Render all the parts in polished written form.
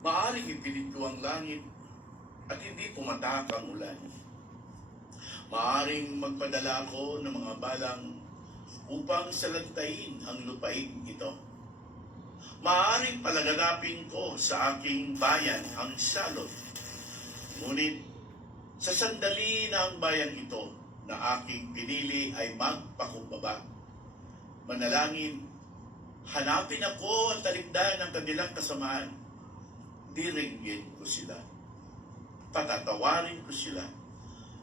Maaring ipilit ko ang langit at hindi pumatak ang ulan. Maaring magpadala ako ng mga balang upang salantayin ang lupain ito. Maaring palaganapin ko sa aking bayan ang salot. Ngunit sa sandali na ang bayan ito na aking pinili ay magpakumbaba, manalangin, hanapin ako at talikdan ng kanilang kasamaan. Diringgin ko sila, patatawarin ko sila,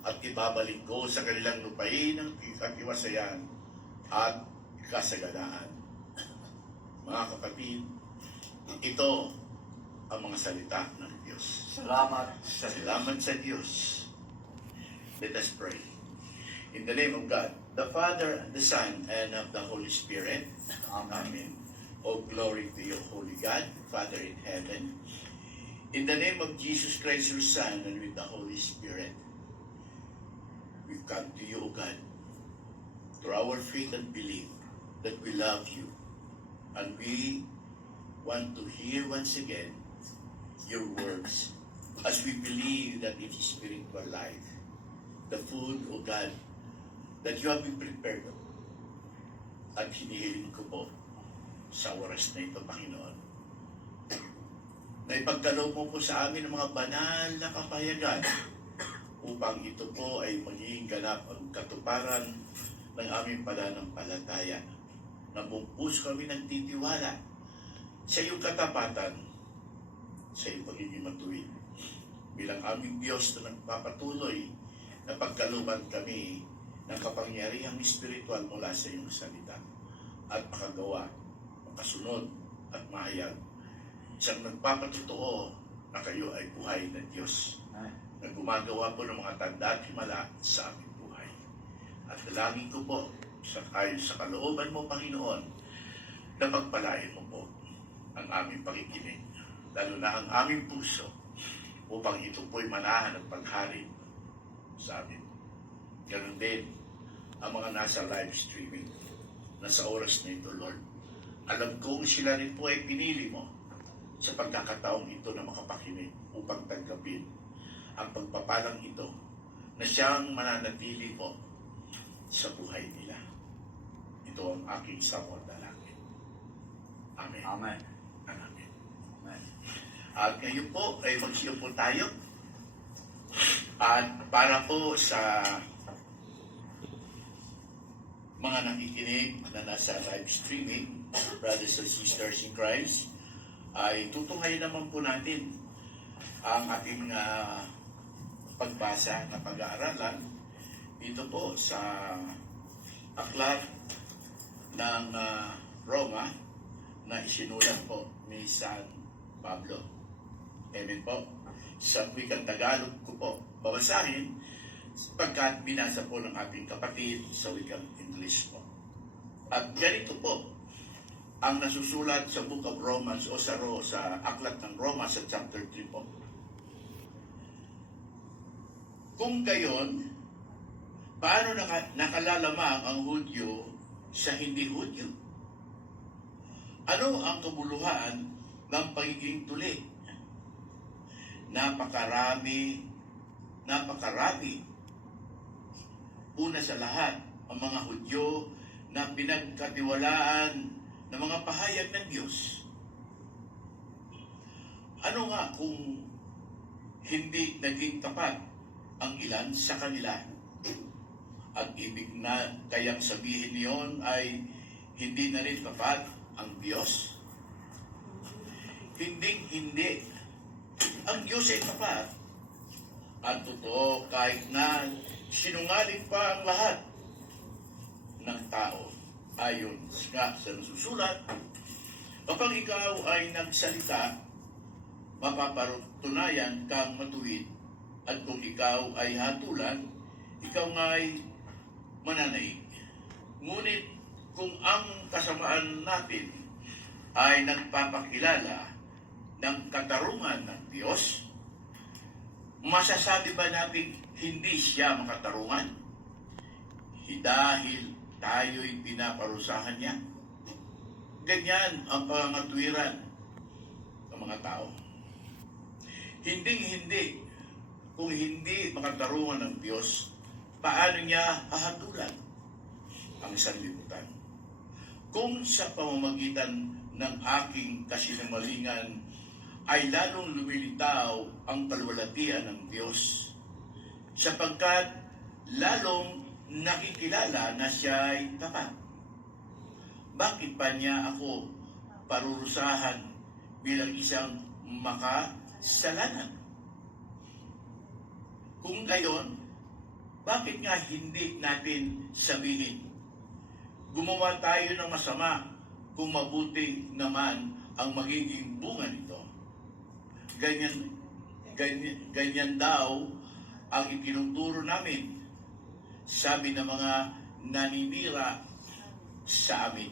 at ibabalik ko sa kanilang lupain ang katiwasayan at kasaganaan. Mga kapatid, ito ang mga salita ng Diyos. Salamat sa Diyos. Let us pray. In the name of God, the Father, the Son, and of the Holy Spirit. Amen. Oh, glory to you, Holy God, Father in heaven. In the name of Jesus Christ, your Son, and with the Holy Spirit, we come to you, O God, through our faith and belief that we love you. And we want to hear once again your words as we believe that it is spiritual life. The food, O God, that you have been prepared. At hinihiling ko po sa oras na ito, Panginoon, na ipagkaloob mo po sa amin ang mga banal na kapayagan upang ito po ay magiging ganap ang katuparan ng aming pananampalataya. Na buong puso kami nagtitiwala sa iyong katapatan, sa iyong pagiging matuwid. Bilang aming Diyos na nagpapatuloy na pagkalooban kami ng kapangyarihang espiritual mula sa iyong salita at makagawa, makasunod at mahayag. Siyang nagpapatotoo na kayo ay buhay na Diyos na gumagawa po ng mga tanda at himala sa aming buhay. At dalangin ko po ayon sa kalooban mo, Panginoon, na pagpalain mo po ang aming pakikinig, lalo na ang aming puso, upang ito po'y manahan at paghari sa amin. Ganun din ang mga nasa live streaming na sa oras na ito, Lord. Alam kong sila rin po ay pinili mo sa pagkakataong ito na makapakinig upang tanggapin ang pagpapalang ito na siyang mananatili po sa buhay nila. Ito ang aking samot dalangin. Amen. Amen. Amen. Amen. At ngayon po ay magsiyo po tayo. At para po sa mga nakikinig na nasa live streaming, brothers and sisters in Christ, ay tutunghayin naman po natin ang ating pagbasa na pag-aaralan dito po sa aklat ng Roma na isinulat po ni San Pablo. Amen po. Sa wikang Tagalog ko po babasahin pagkat binasa po ng ating kapatid sa wikang English po. At ganito po ang nasusulat sa Book of Romans o sa aklat ng Roma sa chapter 3 po. Kung gayon, paano nakalalamang ang Hudyo sa hindi Hudyo? Ano ang kabuluhan ng pagiging tuli? Napakarami. Una sa lahat, ang mga Hudyo na pinagkatiwalaan ng mga pahayag ng Diyos. Ano nga kung hindi naging tapat ang ilan sa kanila? At ibig na kayang sabihin niyon ay hindi na rin tapat ang Diyos? Hindi. Ang Diyos ay tapat. At totoo kahit na sinungaling pa ang lahat ng tao. Ayon nga sa nasusulat, kapag ikaw ay nagsalita, mapapatunayan kang matuwid. At kung ikaw ay hatulan, ikaw nga'y mananaig. Ngunit kung ang kasamaan natin ay nagpapakilala ng katarungan ng Diyos, masasabi ba natin hindi siya makatarungan? Dahil tayo'y pinaparusahan niya. Ganyan ang pangatwiran ng mga tao. Hinding-hindi, kung hindi makatarungan ng Diyos, paano niya hahatulan ang sanlibutan? Kung sa pamamagitan ng aking kasinungalingan ay lalong lumilitaw ang kalwalhatian ng Diyos, sapagkat lalong nakikilala na siya ay tapat. Bakit pa niya ako parurusahan bilang isang makasalanan? Kung gayon, bakit nga hindi natin sabihin, gumawa tayo ng masama kung mabuti naman ang magiging bunga nito? Ganyan daw ang itinuturo namin, sabi ng mga naninira sa amin.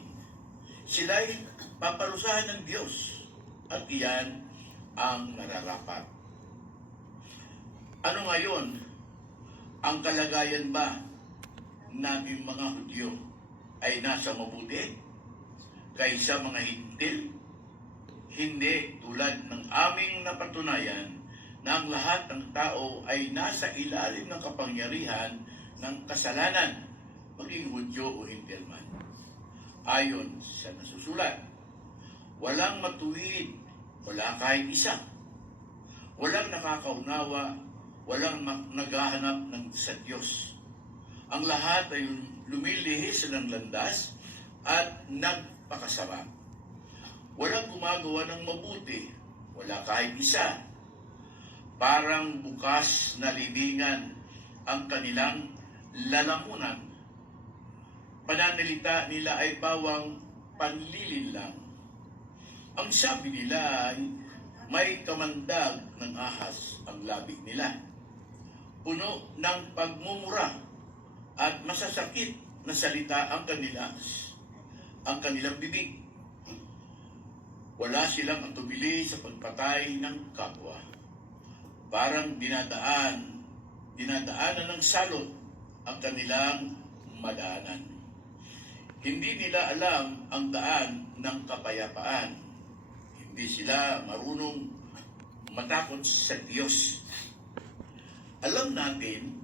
Sila'y paparusahan ng Diyos at iyan ang nararapat. Ano ngayon ang kalagayan ba nating mga Hudyo? Ay nasa mabuti kaysa mga Hintil? Hindi, tulad ng aming napatunayan na ang lahat ng tao ay nasa ilalim ng kapangyarihan ng kasalanan, maging Hudyo o Hintil man. Ayon sa nasusulat, walang matuwid, wala kahit isa. Walang nakakaunawa, walang naghahanap ng sa Diyos. Ang lahat ay lumilihis ng landas at nagpakasama. Walang gumagawa ng mabuti, wala kahit isa. Parang bukas na libingan ang kanilang lalamunan. Pananalita nila ay bawang panlilin lang. Ang sabi nila ay may kamandag ng ahas ang labi nila. Puno ng pagmumura at masasakit na salita ang kanilang bibig. Wala silang atubili sa pagpatay ng kapwa. Parang dinadaanan ng salot ang kanilang madaanan. Hindi nila alam ang daan ng kapayapaan. Hindi sila marunong matakot sa Diyos. Alam natin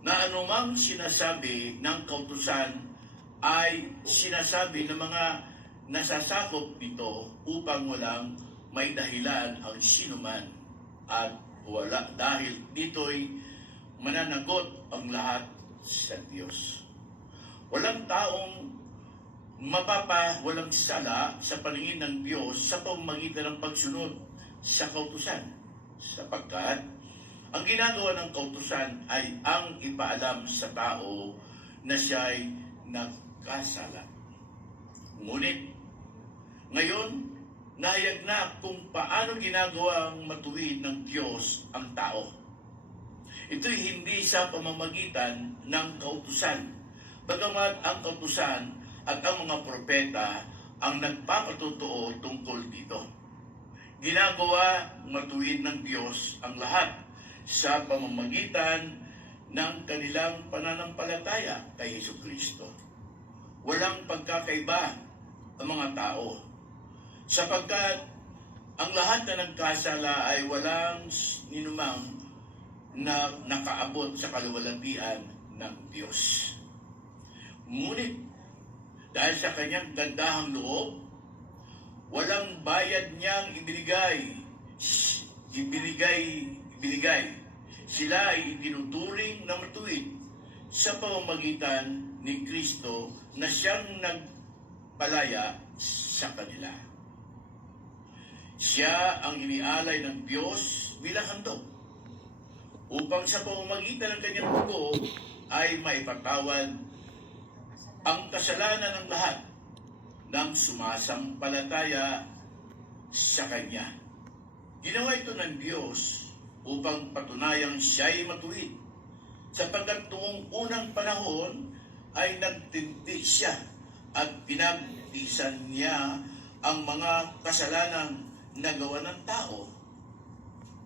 na anumang sinasabi ng kautusan ay sinasabi ng mga nasasakop nito upang walang may dahilan ang sinuman at wala dahil dito'y mananagot ang lahat sa Diyos. Walang taong walang sala sa paningin ng Diyos sa pamamagitan ng pagsunod sa kautusan, sapagkat ang ginagawa ng kautusan ay ang ipaalam sa tao na siya'y nagkasala. Ngunit ngayon, nahayag na kung paano ginagawang matuwid ng Diyos ang tao. Ito'y hindi sa pamamagitan ng kautusan, bagamat ang kautusan at ang mga propeta ang nagpapatotoo tungkol dito. Ginagawa matuwid ng Diyos ang lahat sa pamamagitan ng kanilang pananampalataya kay Jesucristo. Walang pagkakaiba ang mga tao, sapagkat ang lahat na nagkasala ay walang ninumang na nakaabot sa kaluwalhatian ng Diyos. Ngunit dahil sa kanyang gandahang loob, walang bayad niyang ibinigay. Sila ay itinuturing na matuwid sa pamamagitan ni Kristo na siyang nagpalaya sa kanila. Siya ang inialay ng Diyos bilang handog upang sa pamamagitan ng kanyang dugo ay maipatawad ang kasalanan ng lahat ng sumasampalataya sa Kanya. Ginawa ito ng Diyos upang patunayang siya'y matuwid, sapagkat noong unang panahon ay nagtinti siya at pinagtiisan niya ang mga kasalanan na gawa ng tao.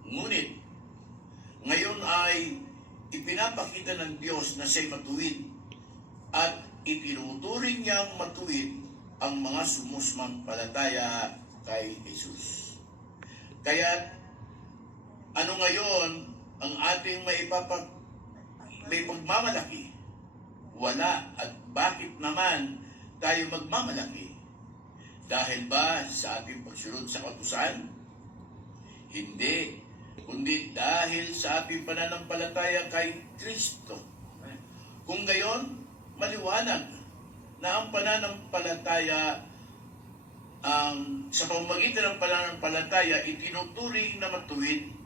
Ngunit ngayon ay ipinapakita ng Diyos na siya'y matuwid at itinuturing niyang matuwid ang mga sumusampalataya kay Jesus. Kaya Ano ngayon ang ating may pagmamalaki? Wala. At bakit naman tayo magmamalaki? Dahil ba sa ating pagsunod sa kautusan? Hindi. Kundi dahil sa ating pananampalataya kay Kristo. Kung gayon, maliwanag na ang pananampalataya sa pamamagitan ng pananampalataya itinuturing na matuwid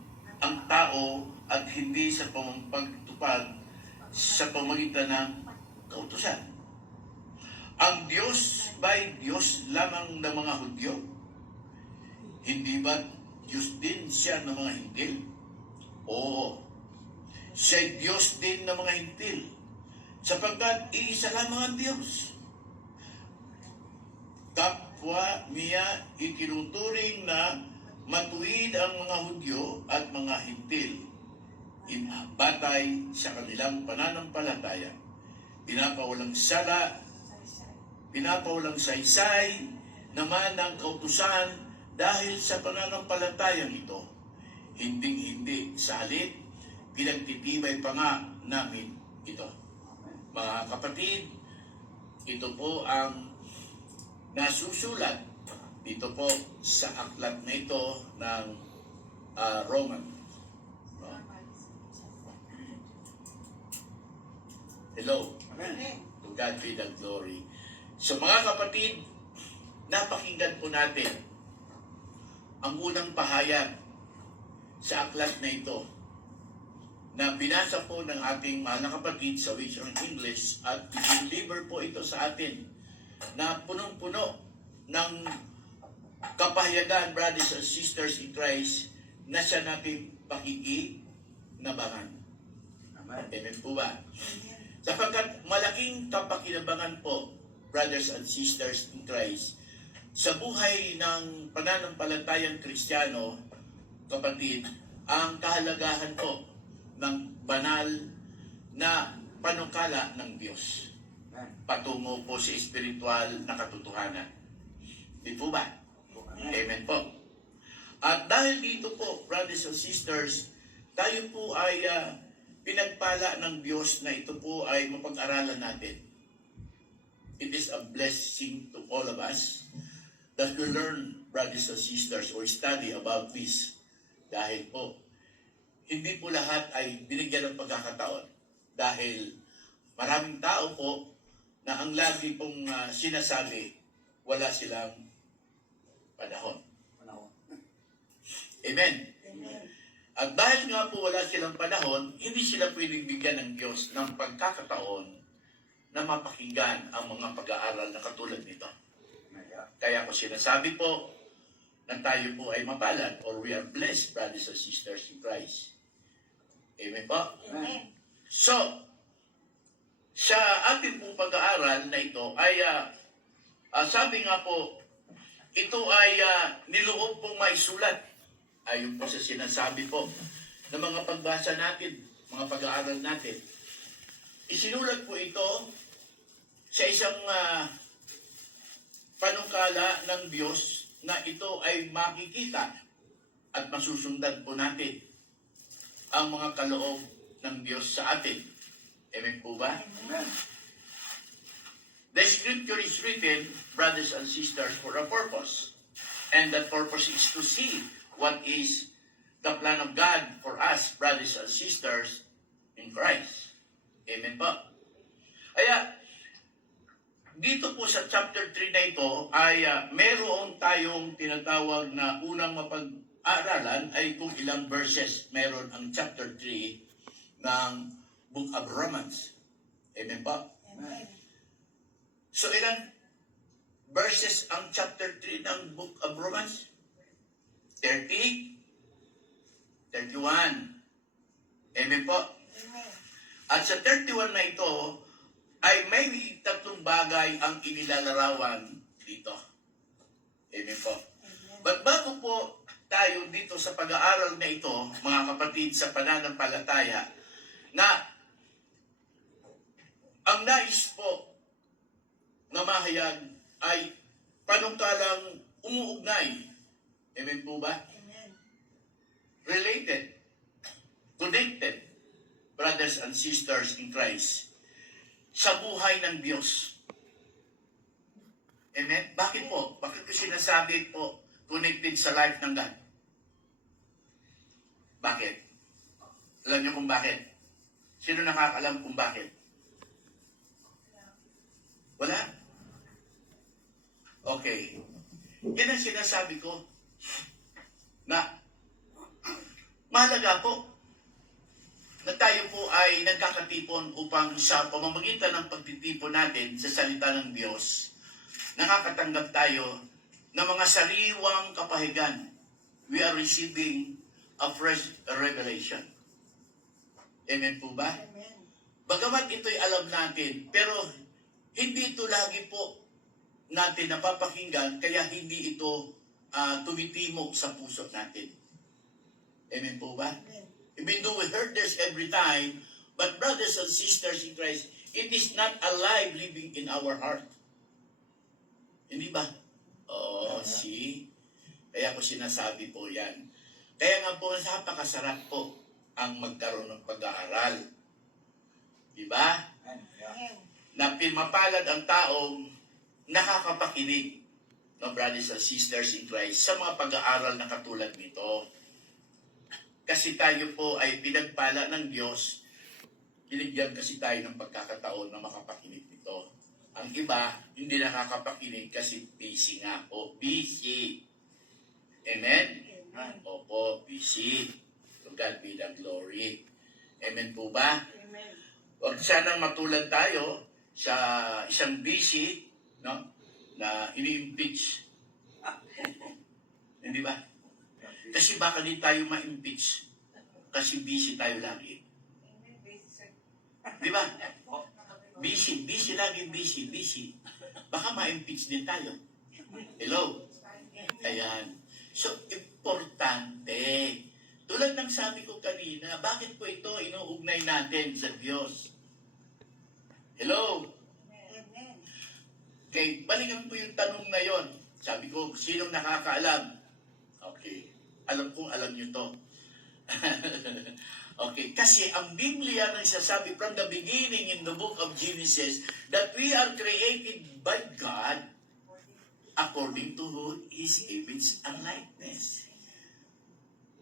ang tao at hindi sa pagtupad sa pamamagitan ng kautusan. Ang Diyos ba'y Diyos lamang ng mga Hudyo? Hindi ba Diyos din siya ng mga Hintil? Oo. Siya'y Diyos din ng mga Hintil, sapagkat iisa lamang ang Diyos. Kapwa niya itinuturing na matuwid ang mga Hudyo at mga Hintil batay sa kanilang pananampalataya. Pinapawalang sala, pinapawalang saysay naman ng kautusan dahil sa pananampalatayang ito. Hinding-hindi, sa halip, pinagtitibay pa nga namin ito. Mga kapatid, ito po ang nasusulat dito po sa aklat na ito ng Roman. No? Hello. Amen. To God be the glory. So mga kapatid, napakinggan po natin ang unang pahayag sa aklat na ito na binasa po ng ating mahal na kapatid sa wikang English at i-deliver po ito sa atin na punong-puno ng kapahayagan, brothers and sisters in Christ, na siya natin pakikinabangan. Amen. Amen po ba? Sapagkat malaking kapakinabangan po, brothers and sisters in Christ, sa buhay ng pananampalatayang Kristiyano, kapatid, ang kahalagahan po ng banal na panukala ng Diyos patungo po sa espiritual na katotohanan. Di po ba? Amen po. At dahil dito po, brothers and sisters, tayo po ay pinagpala ng Diyos na ito po ay mapag-aralan natin. It is a blessing to all of us that we learn, brothers and sisters, or study about this. Dahil po, hindi po lahat ay binigyan ng pagkakataon. Dahil maraming tao po na ang lagi pong sinasabi, wala silang panahon. Amen. Amen. At dahil nga po wala silang panahon, hindi sila pwedeng bigyan ng Diyos ng pagkakataon na mapakinggan ang mga pag-aaral na katulad nito. Kaya ko sinasabi po na tayo po ay mapalad or we are blessed, brothers and sisters in Christ. Amen po? Amen. So, sa ating pong pag-aaral na ito ay sabi nga po, ito ay niloob pong maisulat. Ayon po sa sinasabi po ng mga pagbasa natin, mga pag-aaral natin. Isinulat po ito sa isang panukala ng Diyos na ito ay makikita at masusundan po natin ang mga kaloob ng Diyos sa atin. Amen po ba? Amen. The scripture is written, brothers and sisters, for a purpose. And that purpose is to see what is the plan of God for us, brothers and sisters, in Christ. Amen po? Kaya, dito po sa chapter 3 na ito ay meron tayong tinatawag na unang mapag-aaralan ay kung ilang verses meron ang chapter 3 ng Book of Romans. Amen po? Amen. So ilang verses ang chapter 3 ng Book of Romans? 30? 31. Amen po? Amen. At sa 31 na ito, ay may tatlong bagay ang inilalarawan dito. Amen po. But bago po tayo dito sa pag-aaral na ito, mga kapatid, sa pananampalataya, na ang nais po na mahayag ay panungkalang umuugnay. Amen po ba? Amen. Related connected, brothers and sisters in Christ, sa buhay ng Diyos. Amen? Bakit po? Bakit ko sinasabi po connected sa life ng God? Bakit? Alam niyo kung bakit? Sino nakakalam kung bakit? Wala? Okay. Yan ang sinasabi ko na mahalaga po na tayo po ay nagkakatipon upang sa pamamagitan ng pagtitipon natin sa salita ng Diyos, nakakatanggap tayo ng mga sariwang kapahigan. We are receiving a fresh revelation. Amen po ba? Amen. Bagamat ito'y alam natin, pero hindi ito lagi po natin napapakinggan, kaya hindi ito tumitimok sa puso natin. Amen po ba? Amen. Even though we heard this every time, but brothers and sisters in Christ, it is not alive living in our heart. Hindi ba? Oh, see? Kaya ko sinasabi po yan. Kaya nga po, napakasarap po ang magkaroon ng pag-aaral. Di ba? Amen. Na pinapalad ang taong nakakapakinig, no, brothers and sisters in Christ, sa mga pag-aaral na katulad nito. Kasi tayo po ay pinagpala ng Diyos, binigyan kasi tayo ng pagkakataon na makapakinig nito. Ang iba, hindi nakakapakinig kasi busy nga po. Busy. Amen? Amen. Opo, busy. To God be the glory. Amen po ba? Amen. Huwag sanang matulad tayo sa isang busy, no, na ini-impeach. Hindi ba? Kasi baka di tayo ma-impeach kasi busy tayo lagi. Di ba? Busy lagi, busy. Baka ma-impeach din tayo. Hello? Ayan. So, importante. Tulad ng sabi ko kanina, bakit po ito inuugnay natin sa Diyos? Hello? Amen. Okay, balikan po yung tanong na yon. Sabi ko, sinong nakakaalam? Okay, alam kong alam nyo to. Okay, kasi ang Biblia nagsasabi from the beginning in the book of Genesis that we are created by God according to His image and likeness.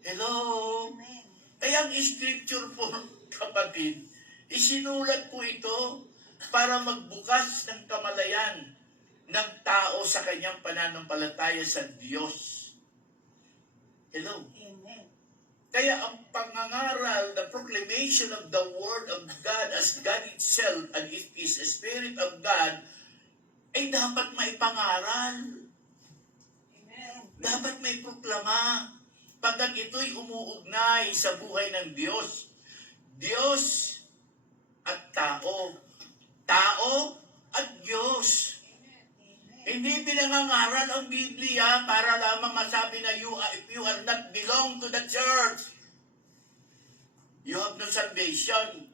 Hello? Amen. Kaya ang scripture po, kapatid, isinulat po ito para magbukas ng kamalayan ng tao sa kanyang pananampalataya sa Diyos. Hello? Amen. Kaya ang pangangaral, the proclamation of the Word of God as God itself and it is the Spirit of God ay dapat may pangaral. Amen. Dapat may proklama. Pagkat ito'y umuugnay sa buhay ng Diyos. Diyos at tao. Tao at Diyos. Hindi pinangangaral ang Biblia para lamang masabi na if you are not belong to the church, you have no salvation.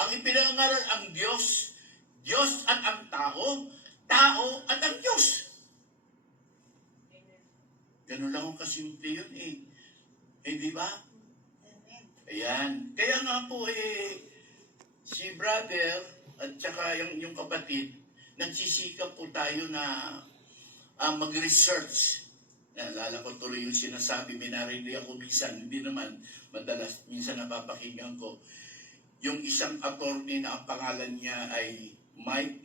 Ang ipinangangaral ang Diyos, Diyos at ang tao, tao at ang Diyos. Ganun lang ang kasimple yun eh. Di ba? Amen. Ayan. Kaya nga po si brother at saka yung kapatid, nagsisikap po tayo na mag-research. Naalala ko tuloy yung sinasabi, may narinig ako minsan, hindi naman madalas, minsan napapakinggan ko. Yung isang attorney na ang pangalan niya ay Mike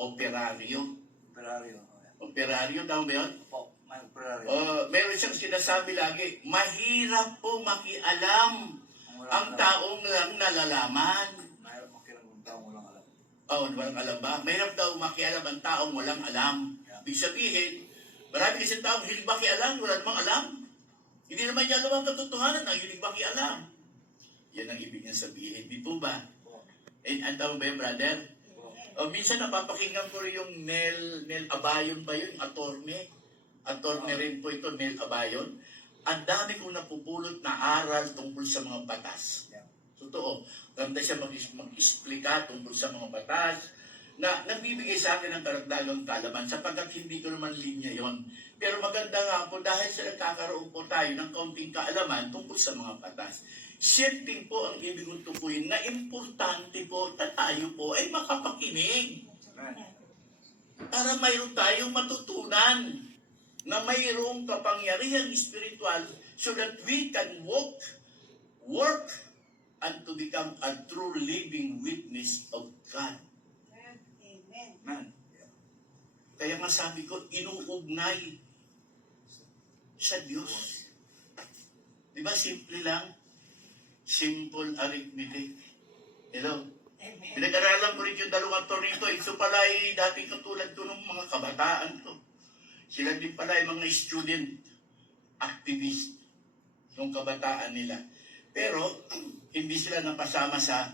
Operario. Operario, tama ba yun? Meron siyang sinasabi lagi, mahirap po makialam ang taong lang nalalaman. Walang alam ba? Mahirap daw makialam ang taong walang alam. Ibig sabihin, marami kasi taong hilig makialam, wala namang alam. Hindi naman niya alam ang katotohanan ng hilig makialam. Yan ang ibig niya sabihin. Di po ba? Ang tawag ba yun, brother? Minsan napapakinggan ko rin yung Nel Abayon ba yun? Attorney rin po ito, Nel Abayon. Ang dami kong napupulot na aral tungkol sa mga batas. Totoo. Ganda siya mag-explika tungkol sa mga batas na nagbibigay sa akin ng karagdagang kalaman sapagkat hindi ko naman linya yon. Pero maganda nga po dahil sa nagkakaroon po tayo ng kaunting kaalaman tungkol sa mga batas. Siyempre po ang ibig kong tukuyin na importante po na tayo po ay makapakinig para mayroon tayong matutunan na mayroong kapangyarihang spiritual so that we can work, and to become a true living witness of God. Amen. Man. Kaya nga sabi ko, inuugnay sa Diyos. Di ba simple lang? Simple arithmetic. Hello? Amen. Pinag-aralan ko rin yung dalawang tornito. Ito pala ay dating katulad ko ng mga kabataan ko. Sila din pala ay mga student activist yung kabataan nila. Pero hindi sila napasama sa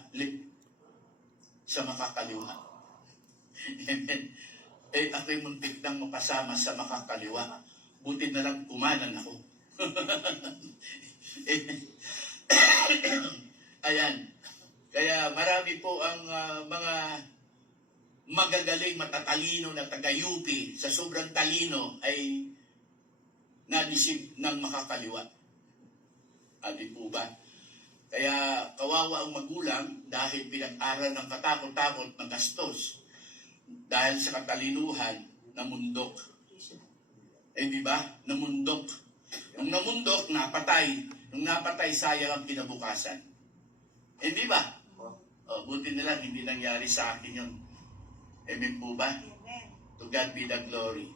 makakaliwa. Amen. Eh ako'y muntik nang mapasama sa makakaliwa. Buti na lang kumanan ako. Ayan. Kaya marami po ang mga magagaling, matatalino na taga-UP sa sobrang talino ay nadisip ng makakaliwa. Di po ba? Kaya kawawa ang magulang dahil pinag-aral ng katakot-takot ng gastos dahil sa katalinuhan namundok. Di ba? Namundok. Yung namundok, napatay. Yung napatay, sayang ang kinabukasan. Di ba? Buti na lang, hindi nangyari sa akin yun. Amen po ba? Amen. To God be the glory.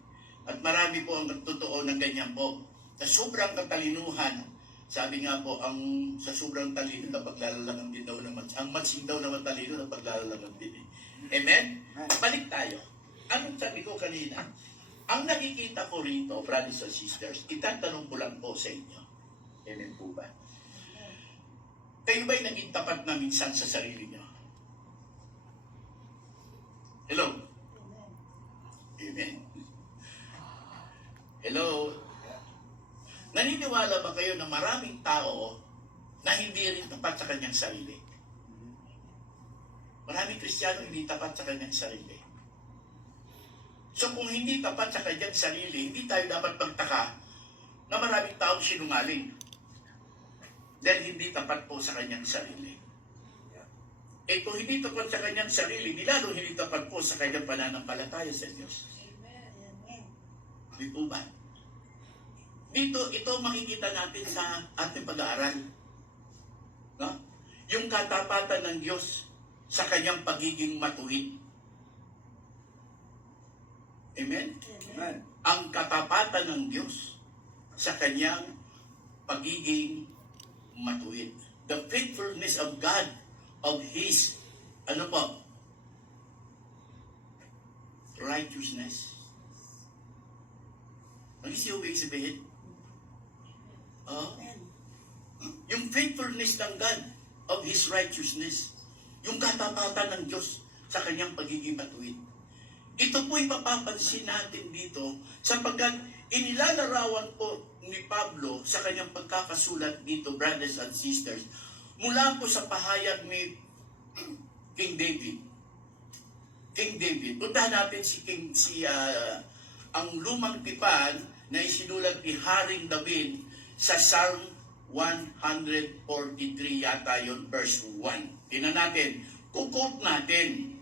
At marami po ang totoo na ganyan po. Sa sobrang katalinuhan, sabi nga po, sa sobrang talino, napaglalalangan din daw naman. Ang matsing daw naman talino, napaglalalangan din. Amen? Balik tayo. Anong sabi ko kanina? Ang nakikita ko rito, brothers and sisters, itatanong ko lang po sa inyo. Amen po ba? Kayo ba'y naging tapat na minsan sa sarili nyo? Hello? Amen. Hello? Naniniwala ba kayo na maraming tao na hindi rin tapat sa kanyang sarili? Maraming Kristiyano hindi tapat sa kanyang sarili. So kung hindi tapat sa kanyang sarili, hindi tayo dapat magtaka na maraming taong sinungaling. Dahil hindi tapat po sa kanyang sarili. Kung hindi tapat sa kanyang sarili, lalo hindi tapat po sa kanyang pananampalataya sa Diyos. Amen. Di po ba? Dito, ito makikita natin sa ating pag-aaral. No? Yung katapatan ng Diyos sa kanyang pagiging matuwid. Amen? Amen. Ang katapatan ng Diyos sa kanyang pagiging matuwid. The faithfulness of God, of His, righteousness. Ano siya ibig sabihin? Amen. Yung faithfulness ng God, of His righteousness. Yung katapatan ng Diyos sa kanyang pagiging matuwid. Ito po'y mapapansin natin dito sapagkat inilalarawan po ni Pablo sa kanyang pagkakasulat dito, brothers and sisters, mula po sa pahayag ni King David. King David. Puntahan natin ang lumang tipan na isinulat ni Haring David sa Psalm 143 yata yun, verse 1. Tingnan natin, kukot natin,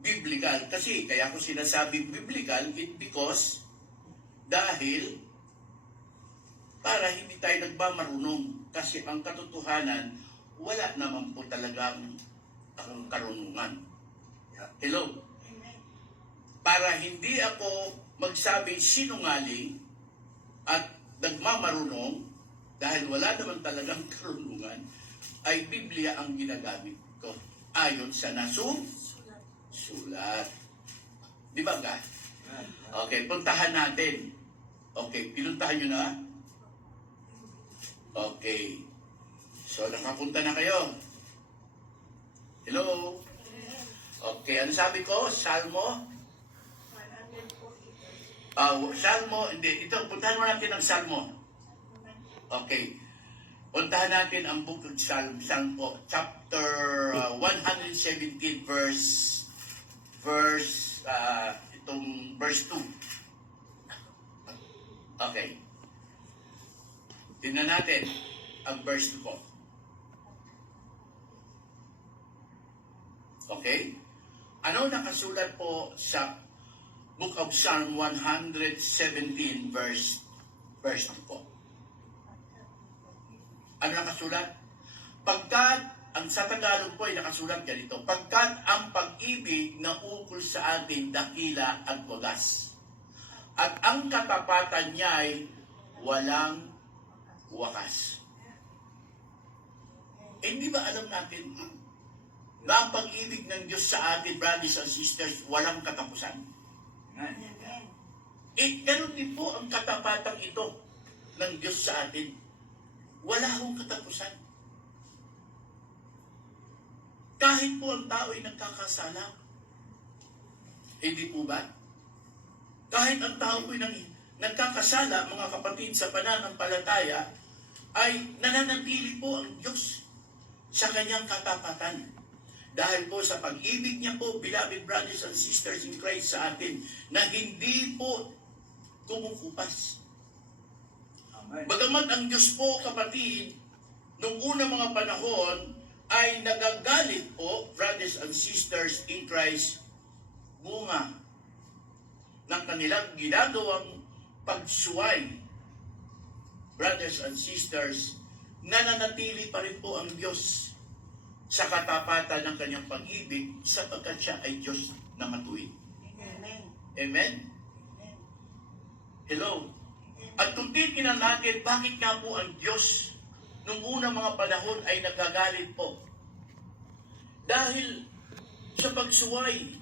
biblical. Kasi, kaya ko sinasabi biblical, because, dahil, para hindi tayo nagmamarunong. Kasi ang katotohanan, wala naman po talagang karunungan. Hello? Amen. Para hindi ako magsabing sinungaling at nagmamarunong, dahil wala naman talagang karunungan, ay Biblia ang ginagamit ko. Ayon sa sulat. Di ba ka? Okay, puntahan natin. Okay, pinuntahan nyo na? Okay. So, nakapunta na kayo. Hello? Okay, ano sabi ko? Salmo? Salmo, hindi. Ito, puntahan mo natin ang Salmo. Okay. Puntahan natin ang book of Salmo, chapter 117, verse itong verse 2. Okay. Tingnan natin ang verse 2 po. Okay? Ano nakasulat po sa Book of Psalm 117 verse 2 po? Ano nakasulat? Pagkat, sa Tagalog po ay nakasulat ganito, pagkat ang pag-ibig na ukol sa atin dakila at wagas, at ang katapatan niya ay walang wakas. Hindi ba alam natin na ang pag-ibig ng Diyos sa atin, brothers and sisters, walang katapusan? Amen. Ganun din po ang katapatang ito ng Diyos sa atin. Wala hong katapusan. Kahit po ang tao ay nagkakasala. Hindi po ba? Kahit ang tao po ay nagkakasala, mga kapatid, sa pananampalataya, ay nananatili po ang Diyos sa kanyang katapatan. Dahil po sa pag-ibig niya po, beloved brothers and sisters in Christ sa atin, na hindi po kumukupas. Bagamat ang Diyos po, kapatid, nung unang mga panahon, ay nagagalit po, brothers and sisters in Christ, bunga ng kanilang ginagawang pagsuway. Brothers and sisters, nananatili pa rin po ang Diyos sa katapatan ng kanyang pag-ibig sapagkat siya ay Diyos na matuwid. Amen. Amen? Amen. Hello? At kung titignan natin, bakit nga po ang Diyos nung unang mga panahon ay nagagalit po? Dahil sa pagsuway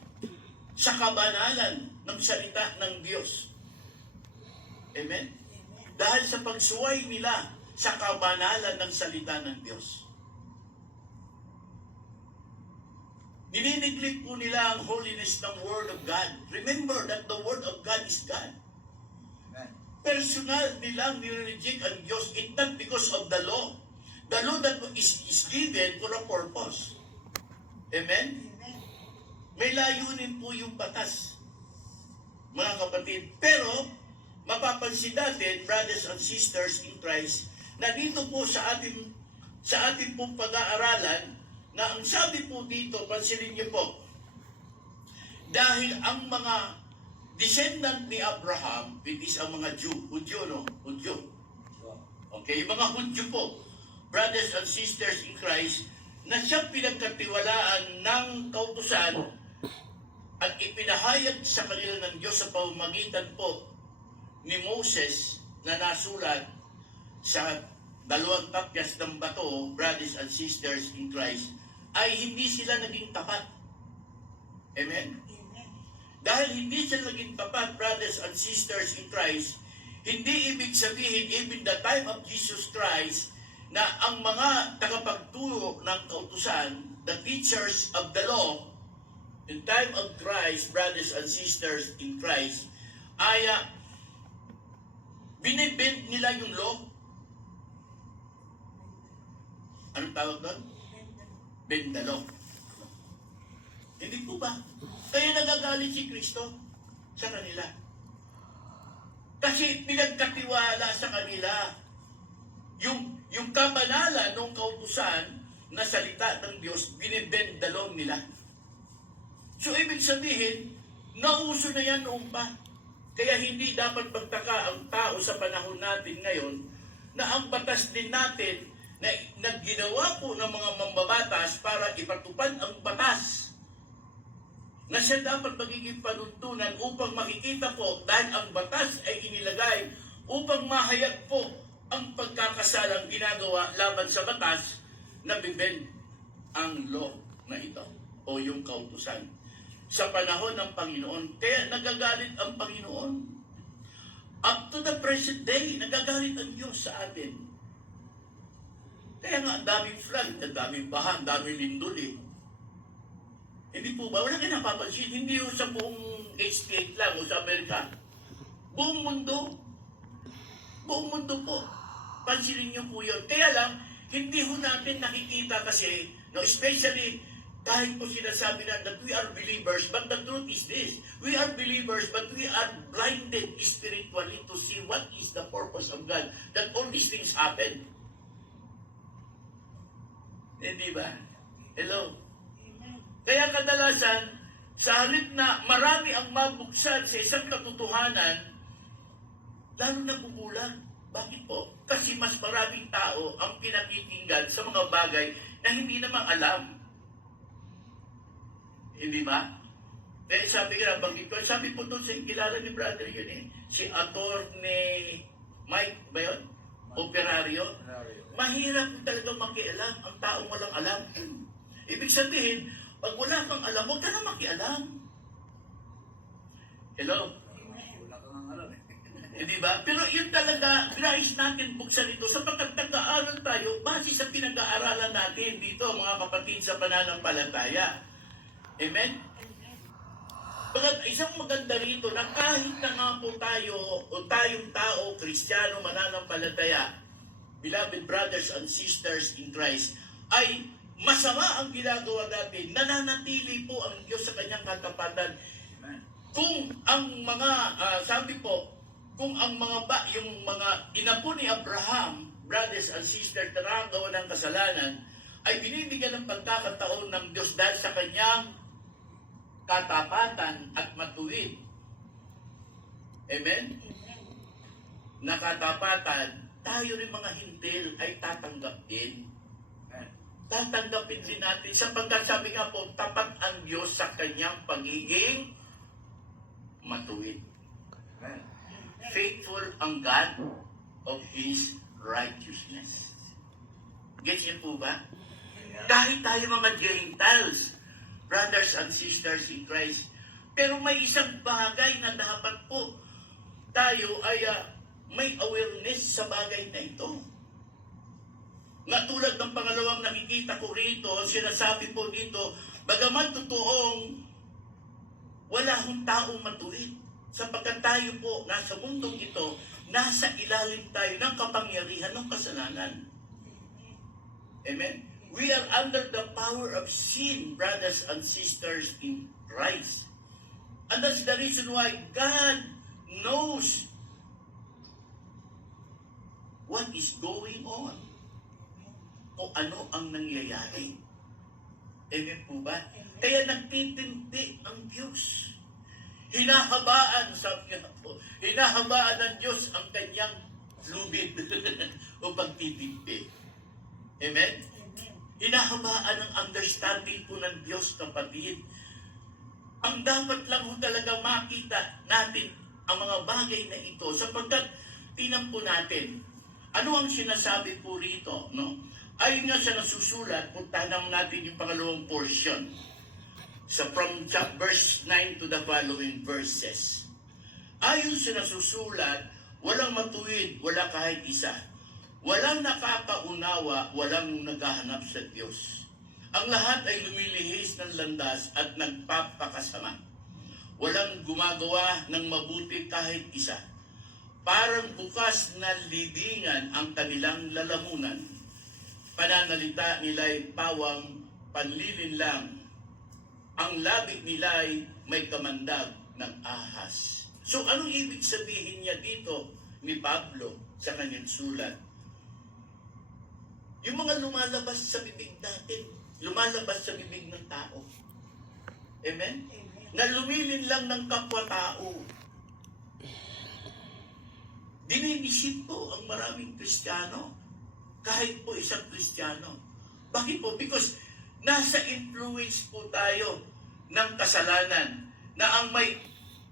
sa kabanalan ng salita ng Diyos. Amen? Dahil sa pagsuway nila sa kabanalan ng salita ng Diyos. Nininiglit po nila ang holiness ng Word of God. Remember that the Word of God is God. Personal nilang nire-reject ang Diyos. It's not because of the law. The law that is given for a purpose. Amen? Amen. May layunin po yung batas, mga kapatid. Pero, mapapansin natin, brothers and sisters in Christ, na dito po sa ating pong pag-aaralan, na ang sabi po dito, pansinin niyo po, dahil ang mga descendant ni Abraham, it is ang mga Hudyo. Okay, yung mga Hudyo po, brothers and sisters in Christ, na siyang pinagkatiwalaan ng kautusan at ipinahayag sa kanila ng Diyos sa pamamagitan po ni Moses na nasulat sa 2 tapyas ng bato, brothers and sisters in Christ, ay hindi sila naging tapat. Amen? Amen. Dahil hindi sila naging tapat, brothers and sisters in Christ, hindi ibig sabihin, even the time of Jesus Christ, na ang mga tagapagturo ng kautusan, the teachers of the law, in time of Christ, brothers and sisters in Christ, ay binibend nila yung law. Anong tawag doon? Bend the law. Hindi po ba? Kaya nagagalit si Kristo sa kanila. Kasi pinagkatiwala sa kanila yung kabanalan ng kautusan na salita ng Diyos, binibend the law nila. So, ibig sabihin, nauso na yan noon pa. Kaya hindi dapat magtaka ang tao sa panahon natin ngayon na ang batas din natin na ginawa po ng mga mambabatas para ipatupad ang batas na siya dapat magiging panuntunan upang makikita po dahil ang batas ay inilagay upang mahayag po ang pagkakasalang ginagawa laban sa batas na bibend ang law na ito o yung kautusan sa panahon ng Panginoon. Kaya nagagalit ang Panginoon. Up to the present day, nagagalit ang Diyos sa atin. Kaya nga, ang daming flood, ang daming baha, ang daming lindol eh. Hindi po ba? Wala kayo napapansin. Hindi yung sa buong H8 lang o sa Amerika. Buong mundo. Buong mundo po. Pansinin niyo po yun. Kaya lang, hindi ho natin nakikita kasi, no, especially Kahit po sinasabi na that we are believers, but the truth is this, we are believers, but we are blinded spiritually to see what is the purpose of God, that all these things happen. Hindi ba? Hello? Amen. Kaya kadalasan, sa halip na marami ang mabuksan sa isang katotohanan, lalo na bubulag. Bakit po? Kasi mas maraming tao ang pinakikinggan sa mga bagay na hindi naman alam. Hindi ba? Kaya sabi ka, banggit ko, sabi po doon sa kilala ni brother yun eh, si Attorney Mike ba yun? Operario. Mahirap talaga makialam ang taong walang alam. Ibig sabihin, pag wala kang alam, huwag ka na makialam. Hello? Wala kang ang alam eh. Hindi ba? Pero yun talaga, nais natin buksan ito sapagkat nag-aaral tayo base sa pinag-aaralan natin dito, mga kapatid sa pananampalataya. Amen? Pagkat isang maganda rito na kahit na nga po tayo o tayong tao, Kristiyano, mananampalataya, beloved brothers and sisters in Christ, ay masama ang ginagawa natin, nananatili po ang Diyos sa kanyang katapatan. Kung ang mga, sabi po, kung ang yung mga inapo ni Abraham, brothers and sisters, na nakagawa ng kasalanan, ay binibigyan ng pagkakataon ng Diyos dahil sa kanyang katapatan at matuwid. Amen? Nakatapatan, tayo rin mga hintil ay tatanggapin. Tatanggapin din natin sapagkat sabi nga po, tapat ang Diyos sa kanyang pagiging matuwid. Faithful ang God of His righteousness. Gets niyo po ba? Kahit tayo mga Gentiles, brothers and sisters in Christ, pero may isang bagay na dapat po tayo ay may awareness sa bagay na ito. Nga tulad ng pangalawang nakikita ko rito, sinasabi po dito, bagaman totoong wala hong taong matuwid, sapagkat tayo po nasa mundong ito, nasa ilalim tayo ng kapangyarihan ng kasalanan. Amen? We are under the power of sin, brothers and sisters in Christ. And that's the reason why God knows what is going on. O ano ang nangyayari. Amen po ba? Kaya nagtitinti ang Diyos. Hinahabaan, sabi nga po, hinahabaan ng Diyos ang kanyang lubid o pagtitinti. Amen? Hinahabaan ang understanding po ng Diyos, kapatid. Ang dapat lang po talaga makita natin ang mga bagay na ito sapagkat tinan po natin ano ang sinasabi po rito, no? Ayon nga sa nasusulat, puntahan naman natin yung pangalawang portion from verse 9 to the following verses. Ayon sa nasusulat, walang matuwid, wala kahit isa. Walang nakakaunawa, walang naghahanap sa Diyos. Ang lahat ay lumilihis ng landas at nagpapakasama. Walang gumagawa ng mabuti kahit isa. Parang bukas na libingan ang kanilang lalamunan. Pananalita nila'y pawang panlilinlang. Ang labig nila'y may kamandag ng ahas. So anong ibig sabihin niya dito ni Pablo sa kanyang sulat? Yung mga lumalabas sa bibig natin, lumalabas sa bibig ng tao. Amen? Na lumilin lang ng kapwa-tao. Dininisip po ang maraming Kristiyano, kahit po isang Kristiyano. Bakit po? Because nasa influence po tayo ng kasalanan na ang may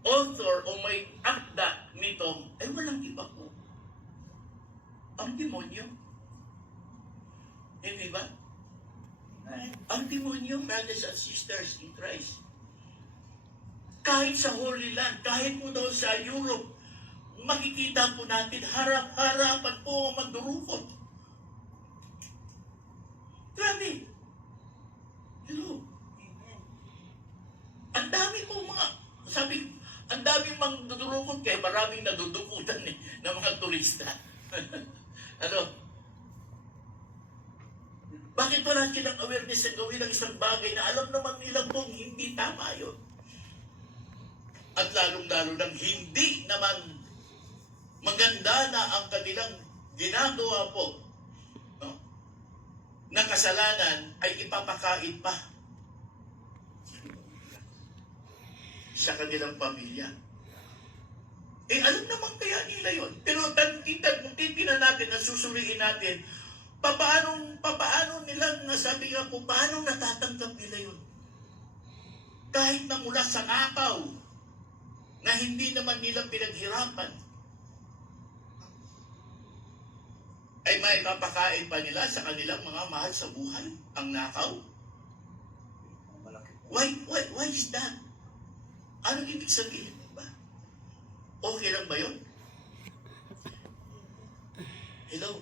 author o may akda nito ay walang iba po. Ang demonyo. Hindi ba? Ang demonyo, brothers and sisters in Christ. Kahit sa Holy Land, kahit po daw sa Europe, makikita po natin harap-harapan po ang mandurukot. Grabe. Hello. Ang dami po mga, sabi, ang daming mandurukot kaya maraming nadudukutan ng mga turista. Ano? Bakit wala silang awareness na gawin ang isang bagay na alam naman nila pong hindi tama yun? At lalong-lalo nang hindi naman maganda na ang kanilang ginagawa po, no, na kasalanan ay ipapakain pa sa kanilang pamilya. Eh, alam naman kaya nila yun. Pero kung titignan natin at susuriin natin, paano nilang, sabi nga po, paano natatanggap nila yun? Kahit na mula sa nakaw, na hindi naman nila pinaghirapan, ay may papakain pa nila sa kanilang mga mahal sa buhay, ang nakaw. Why is that? Anong ibig sabihin ba? Okay lang ba yun? Hello?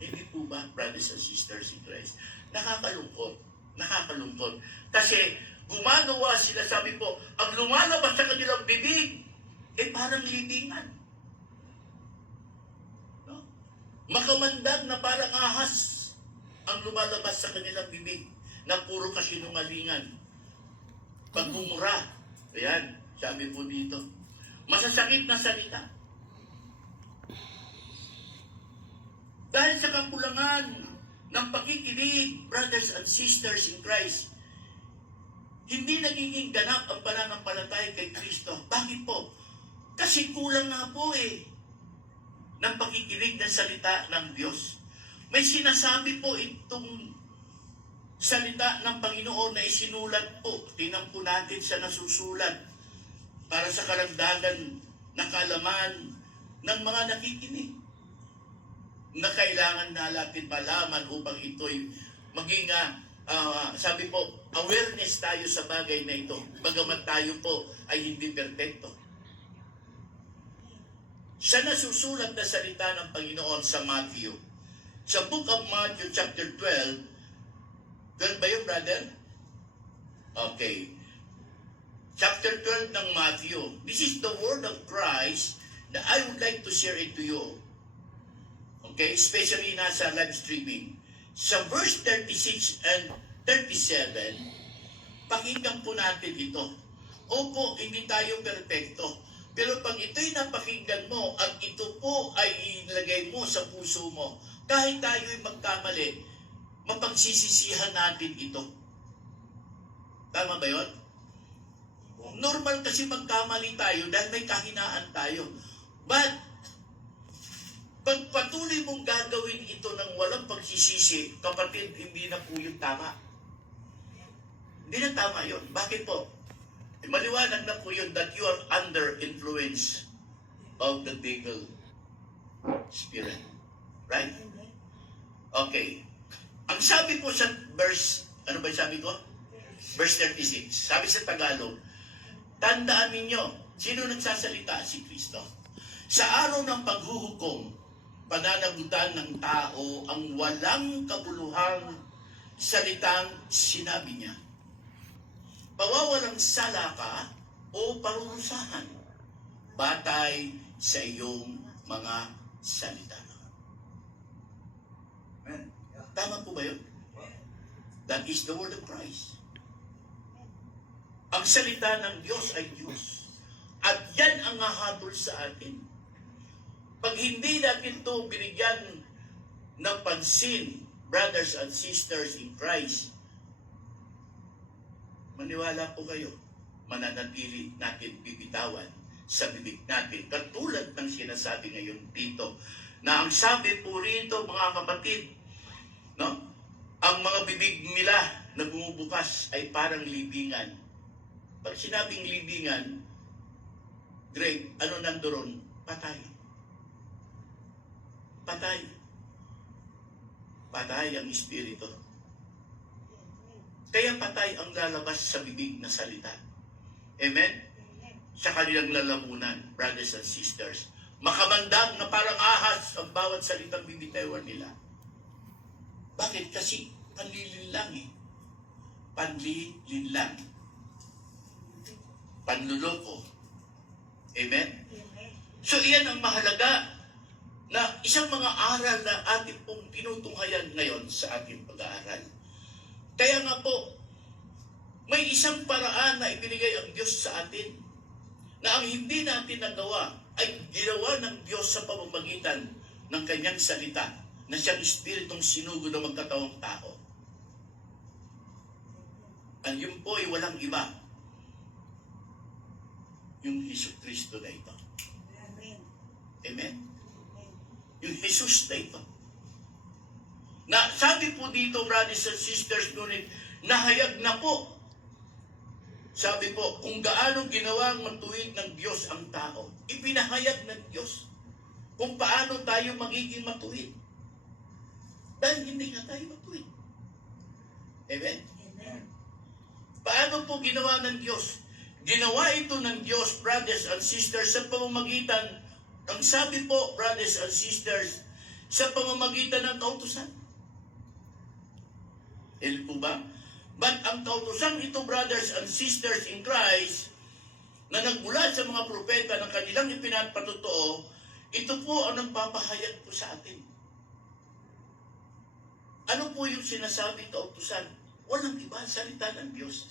Hindi po ba, brothers and sisters in Christ? Nakakalungkot. Nakakalungkot. Kasi gumagawa sila, sabi po, ang lumalabas sa kanilang bibig, eh parang libingan. No? Makamandag na parang ahas ang lumalabas sa kanilang bibig na puro kasinungalingan. Pagmumura. Ayan, sabi po dito. Masasakit na salita. Dahil sa kakulangan ng pakikinig, brothers and sisters in Christ, hindi nagiging ganap ang pananampalataya kay Kristo. Bakit po? Kasi kulang nga po ng pakikinig ng salita ng Diyos. May sinasabi po itong salita ng Panginoon na isinulat po. Tingnan po natin sa nasusulat para sa karagdagan ng kaalaman ng mga nakikinig na kailangan natin malaman upang ito'y maging, sabi po, awareness tayo sa bagay na ito. Bagamat tayo po ay hindi perfecto. Sa nasusulat na salita ng Panginoon sa Matthew, sa book of Matthew chapter 12, ganun ba yun, brother? Okay. Chapter 12 ng Matthew. This is the word of Christ that I would like to share it to you. Okay? Especially nasa live streaming. Sa verse 36 and 37, pakinggan po natin ito. Opo, hindi tayo perfecto. Pero pag ito'y napakinggan mo at ito po ay ilagay mo sa puso mo, kahit tayo'y magkamali, mapagsisisihan natin ito. Tama ba yun? Normal kasi magkamali tayo dahil may kahinaan tayo. But, pag patuloy mong gagawin ito ng walang pagsisisi, kapatid, hindi na po yung tama. Hindi na tama yun. Bakit po? Maliwanag na po yun that you are under influence of the devil spirit. Right? Okay. Ang sabi po sa verse, ano ba sabi ko? Verse 36. Sabi sa Tagalog, tandaan ninyo, sino nagsasalita? Si Kristo. Sa araw ng paghuhukom, pananagutan ng tao ang walang kapuluhang salitang sinabi niya. Pawawalang sala ka o parurusahan batay sa iyong mga salita. Amen. Tama po ba yun? That is the word of Christ. Ang salita ng Diyos ay Diyos. At yan ang hahatol sa atin. Pag hindi natin ito binigyan ng pansin, brothers and sisters in Christ, maniwala po kayo, mananatili natin bibitawan sa bibig natin. Katulad ng sinasabi ngayon dito, na ang sabi po rito, mga kapatid, no? Ang mga bibig nila na bumubukas ay parang libingan. Pag sinabing libingan, Greg, ano nandoon? Patay. Patay. Patay ang espiritu. Kaya patay ang lalabas sa bibig na salita. Amen? Sa kanilang lalamunan, brothers and sisters. Makamandag na parang ahas ang bawat salitang bibitawan nila. Bakit? Kasi panlilinlang Panlilinlang. Panluloko. Amen? So iyan ang mahalaga na isang mga aral na ating pong tinutunghayan ngayon sa ating pag-aaral. Kaya nga po, may isang paraan na ibinigay ang Diyos sa atin na ang hindi natin nagawa ay ginawa ng Diyos sa pamamagitan ng kanyang salita na siyang Espiritong sinugo na magkatawang tao. At yun po ay walang iba. Yung Jesucristo na ito. Amen. Amen? Amen. Yung Jesus na ito. Na sabi po dito, brothers and sisters, ngunit nahayag na po. Sabi po, kung gaano ginawang matuwid ng Diyos ang tao, ipinahayag ng Diyos kung paano tayo magiging matuwid. Dahil hindi nga tayo matuwid. Amen? Amen. Paano po ginawa ng Diyos? Ginawa ito ng Diyos, brothers and sisters, sa pamamagitan, ang sabi po, brothers and sisters, sa pamamagitan ng kautusan. Hindi po ba? But ang kautusan ito, brothers and sisters in Christ, na nagmula sa mga propeta ng kanilang ipinapatotoo, ito po ang nagpapahayag po sa atin. Ano po yung sinasabing kautusan? Walang iba, salita ng Diyos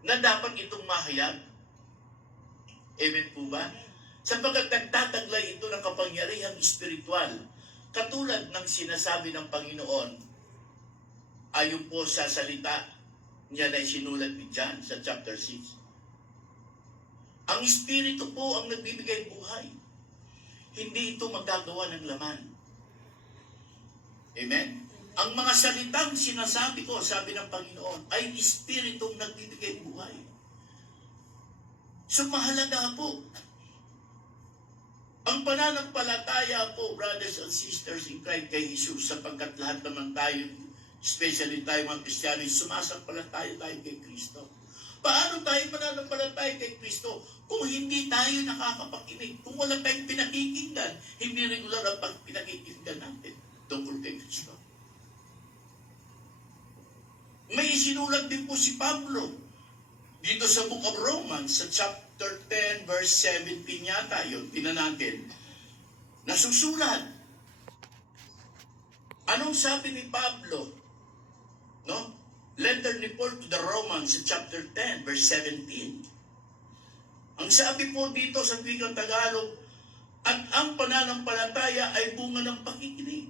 na dapat itong mahayag. Amen po ba? Sapagkat nagtataglay ito ng kapangyarihang espiritual, katulad ng sinasabi ng Panginoon, ayon po sa salita niya na sinulat ni John sa chapter 6. Ang Espiritu po ang nagbibigay buhay. Hindi ito magagawa ng laman. Amen? Ang mga salitang sinasabi ko, sabi ng Panginoon, ay Espiritong nagbibigay buhay. So mahalaga po. Ang pananampalataya po, brothers and sisters in Christ, kay Jesus, sapagkat lahat naman tayo, especially tayo mga Kristiyano, sumasampalataya tayo kay Kristo. Paano tayo mananampalataya kay Kristo kung hindi tayo nakakapakinig? Kung wala tayong pinakikinggan, hindi regular ang pinakikinggan natin tungkol kay Kristo. May isinulat din po si Pablo dito sa Book of Romans, sa chapter 10, verse 17 yata, yun, tinan natin. Nasusulat. Anong sabi ni Pablo? No? Letter ni Paul to the Romans, sa chapter 10, verse 17. Ang sabi po dito sa wikang Tagalog, at ang pananampalataya ay bunga ng pakikinig.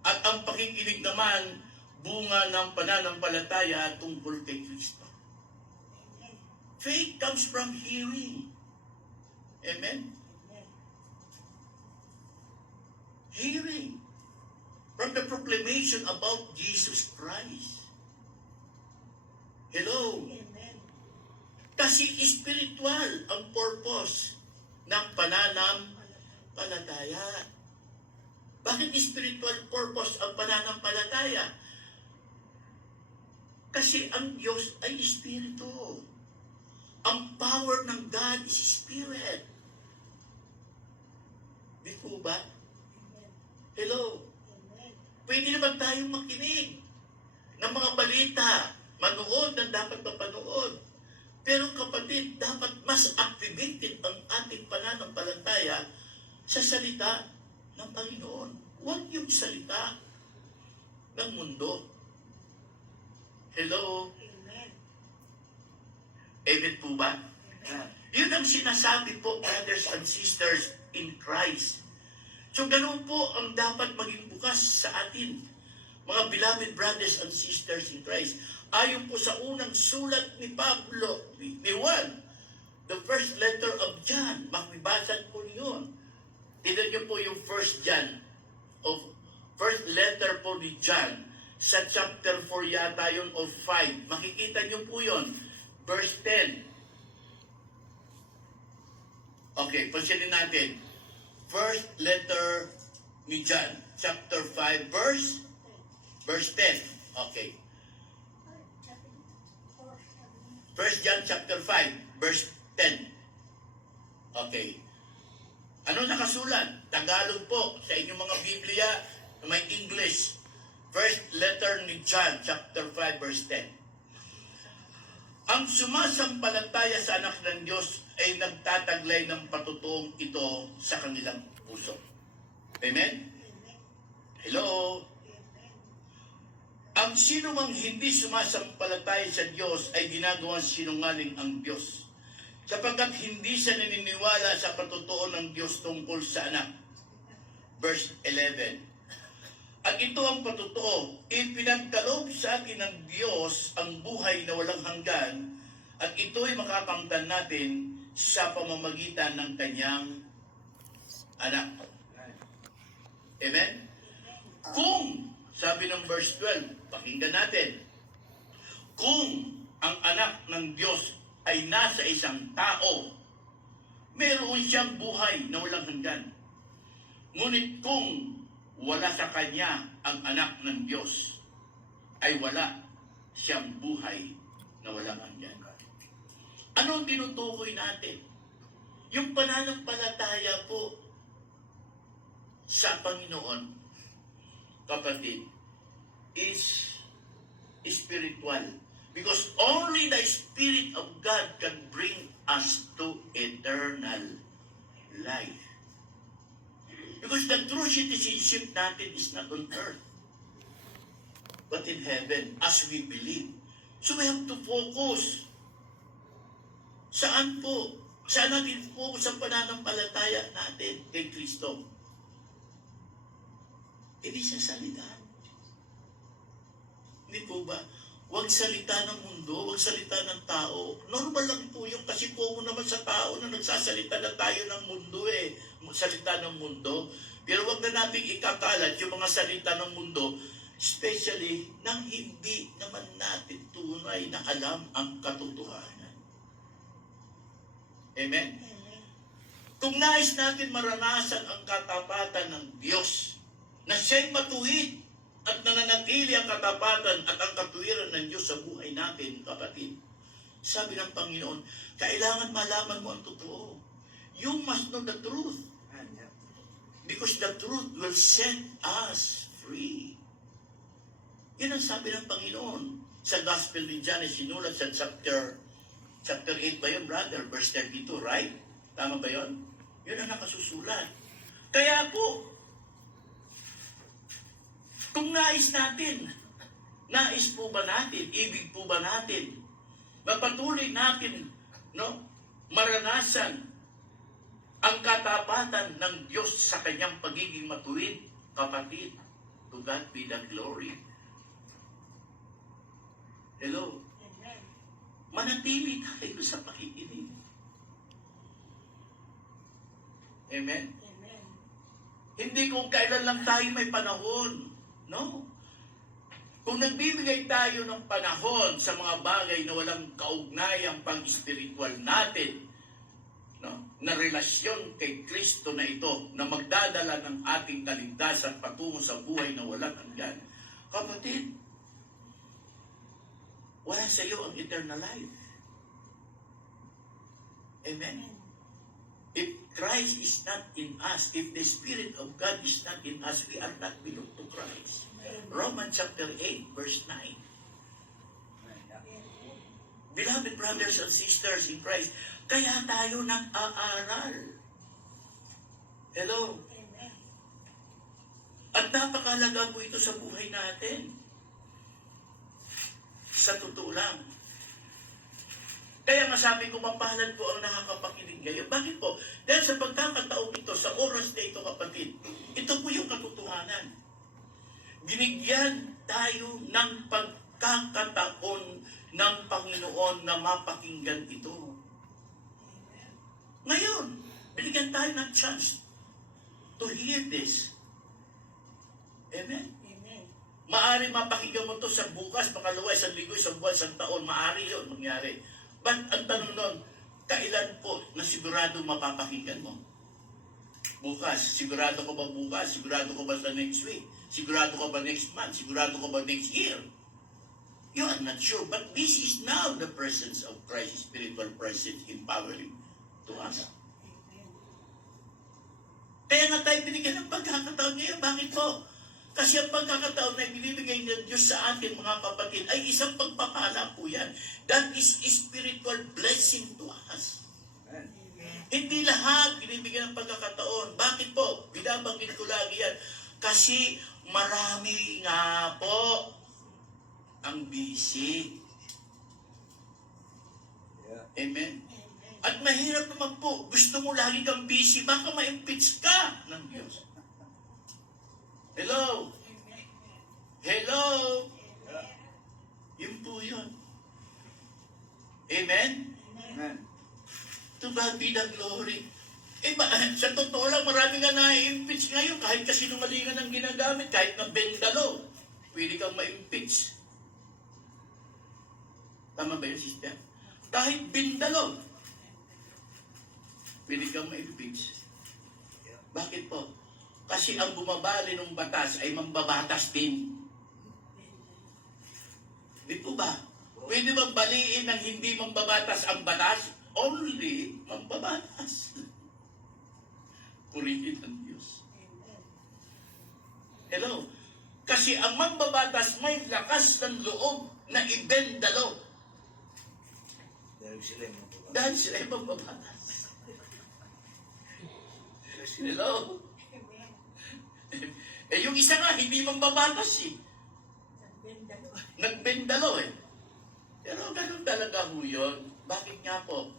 At ang pakikinig naman, bunga ng pananampalataya tungkol kay Kristo. Faith comes from hearing. Amen? Hearing. From the proclamation about Jesus Christ. Hello? Amen. Kasi spiritual ang purpose ng pananampalataya. Bakit spiritual purpose ang pananampalataya? Kasi ang Diyos ay Espiritu. Ang power ng God is Spirit. Di po ba? Hello? Pwede naman tayong makinig ng mga balita, manood ng dapat mapanood. Pero kapatid, dapat mas activated ang ating pananampalataya sa salita ng Panginoon. Huwag yung salita ng mundo. Hello? Amen. Amen po ba? Yun ang sinasabi po, brothers and sisters in Christ. So ganun po ang dapat maging bukas sa atin, mga beloved brothers and sisters in Christ. Ayon po sa unang sulat ni Pablo, ni Juan, the first letter of John, makibasad po niyon. Tignan niyo po yung first letter po ni John, sa chapter 4 yata yun o 5. Makikita niyo po yun, verse 10. Okay, pansinin natin. First letter ni John, chapter 5, verse 10. Okay. First John chapter 5, verse 10. Okay. Ano nakasulat? Tagalog po sa inyong mga Biblia na may English. First letter ni John chapter 5, verse 10. Ang sumasampalataya sa anak ng Diyos ay nagtataglay ng patutuong ito sa kanilang puso. Amen? Hello? Ang sino mang hindi sumasampalataya sa Diyos ay ginagawang sinungaling ang Diyos, sapagkat hindi siya naniniwala sa patotoo ng Diyos tungkol sa anak. Verse 11. At ito ang patotoo, ipinagkaloob sa atin ng Diyos ang buhay na walang hanggan, at ito'y makakamtan natin sa pamamagitan ng kanyang anak. Amen? Kung, sabi ng verse 12, pakinggan natin, kung ang anak ng Diyos ay nasa isang tao, meron siyang buhay na walang hanggan. Ngunit kung wala sa kanya ang anak ng Diyos, ay wala siyang buhay na walang hanggan. Ano ang tinutukoy natin? Yung pananampalataya po sa Panginoon, kapatid, is spiritual. Because only the Spirit of God can bring us to eternal life. Because the true citizenship natin is not on earth, but in heaven, as we believe. So we have to focus. Saan po? Saan natin focus ang pananampalataya natin kay Kristo? Hindi sa salita. Hindi po ba? Huwag salita ng mundo, huwag salita ng tao. Normal lang po yung kasi po naman sa tao na nagsasalita na tayo ng mundo salita ng mundo. Pero huwag na natin ikakalat yung mga salita ng mundo, especially nang hindi naman natin tunay na alam ang katotohanan. Amen? Kung nais natin maranasan ang katapatan ng Diyos, na siya'y matuwid at nananatili ang katapatan at ang katuwiran ng Diyos sa buhay natin, kapatid. Sabi ng Panginoon, kailangan malaman mo ang totoo. You must know the truth. Because the truth will set us free. Yan ang sabi ng Panginoon. Sa Gospel ni John, sinulat sa chapter 8 ba yun, brother? Verse 32, right? Tama ba yun? Yun ang nakasusulat. Kaya po, kung nais po ba natin, ibig po ba natin, mapatuloy natin, maranasan ang katapatan ng Diyos sa kanyang pagiging matuwid, kapatid, to God be the glory. Hello? Manatili tayo sa pakikinig. Amen? Hindi kung kailan lang tayo may panahon. No? Kung nagbibigay tayo ng panahon sa mga bagay na walang kaugnayang pang-spiritual natin, na relasyon kay Kristo na ito, na magdadala ng ating kaligtasan patungo sa buhay na walang hanggan, kapatid, wala sa iyo ang eternal life. Amen? If Christ is not in us, if the Spirit of God is not in us, we are not belong to Christ. Romans chapter 8, verse 9. Beloved brothers and sisters in Christ, kaya tayo nag-aaral. Hello? At napakalaga po ito sa buhay natin. Sa totoo lang. Kaya masabi ko, mapalad po ang nakakapakinig ngayon. Bakit po? Dahil sa pagkakataong ito, sa oras na ito, kapatid, ito po yung katotohanan. Binigyan tayo ng pagkakataon ng Panginoon na mapakinggan ito. Ngayon, binigyan tayo ng chance to hear this. Amen? Maari mapakinggan mo ito sa bukas, pangalawa, isang linggo, isang buwan, isang taon. Maari yun mangyari. But ang tanong nun, kailan po na sigurado mapapakinggan mo? Bukas. Sigurado ko ba bukas? Sigurado ko ba sa next week? Sigurado ko ba next month? Sigurado ko ba next year? You are not sure. But this is now the presence of Christ, spiritual presence empowering to us. Kaya nga tayo binigyan ng pagkakataon ngayon. Bakit po? Kasi ang pagkakataon na binibigay ng Diyos sa atin, mga kapatid, ay isang pagpapala po yan. That is spiritual blessing to us. Hindi lahat binibigyan ng pagkakataon. Bakit po? Binabanggit ko lagi yan. Kasi marami nga po ang busy. Yeah. Amen? Amen. At mahirap naman po. Gusto mo lagi kang busy, baka ma-impeach ka ng Diyos. Hello? Hello? Yeah. Yun po yun. Amen? Amen. To God be the glory. Sa totoo lang, marami nga na-impeach ngayon. Kahit kasinungalingan ang ginagamit, kahit na bendalo, pwede kang ma-impeach. Tama ba yun, sister? Kahit bendalo, pwede kang ma-impeach. Bakit po? Kasi ang bumabali ng batas ay mambabatas din. Di po ba? Pwede bang baliin ng hindi mambabatas ang batas? Only mambabatas. Purihin ang Diyos. Hello? Kasi ang mambabatas may lakas ng loob na ibendalo Dahil sila yung mga babae. dahil sila ay mambabatas. Hello? Eh yung isa nga, hindi mambabatas eh. Nagbendalo eh. Pero ganun talaga ho yun. Bakit nga po?